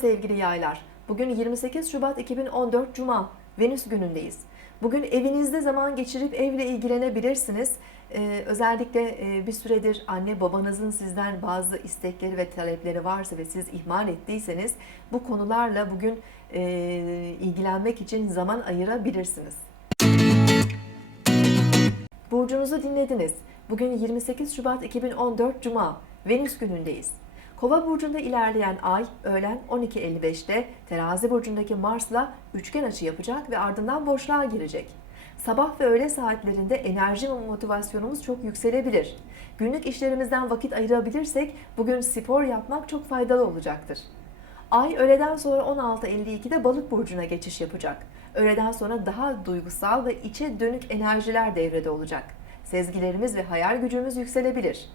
Sevgili yaylar. Bugün 28 Şubat 2014 Cuma. Venüs günündeyiz. Bugün evinizde zaman geçirip evle ilgilenebilirsiniz. Ee, özellikle e, bir süredir anne babanızın sizden bazı istekleri ve talepleri varsa ve siz ihmal ettiyseniz bu konularla bugün e, ilgilenmek için zaman ayırabilirsiniz. Burcunuzu dinlediniz. Bugün 28 Şubat 2014 Cuma. Venüs günündeyiz. Kova burcunda ilerleyen ay öğlen 12.55'te terazi burcundaki Mars'la üçgen açı yapacak ve ardından boşluğa girecek. Sabah ve öğle saatlerinde enerji ve motivasyonumuz çok yükselebilir. Günlük işlerimizden vakit ayırabilirsek bugün spor yapmak çok faydalı olacaktır. Ay öğleden sonra 16.52'de balık burcuna geçiş yapacak. Öğleden sonra daha duygusal ve içe dönük enerjiler devrede olacak. Sezgilerimiz ve hayal gücümüz yükselebilir.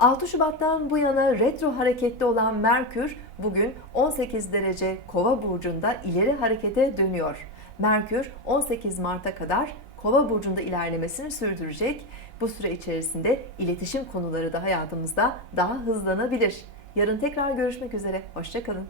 6 Şubat'tan bu yana retro hareketli olan Merkür bugün 18 derece Kova burcunda ileri harekete dönüyor. Merkür 18 Mart'a kadar Kova burcunda ilerlemesini sürdürecek. Bu süre içerisinde iletişim konuları da hayatımızda daha hızlanabilir. Yarın tekrar görüşmek üzere. Hoşçakalın.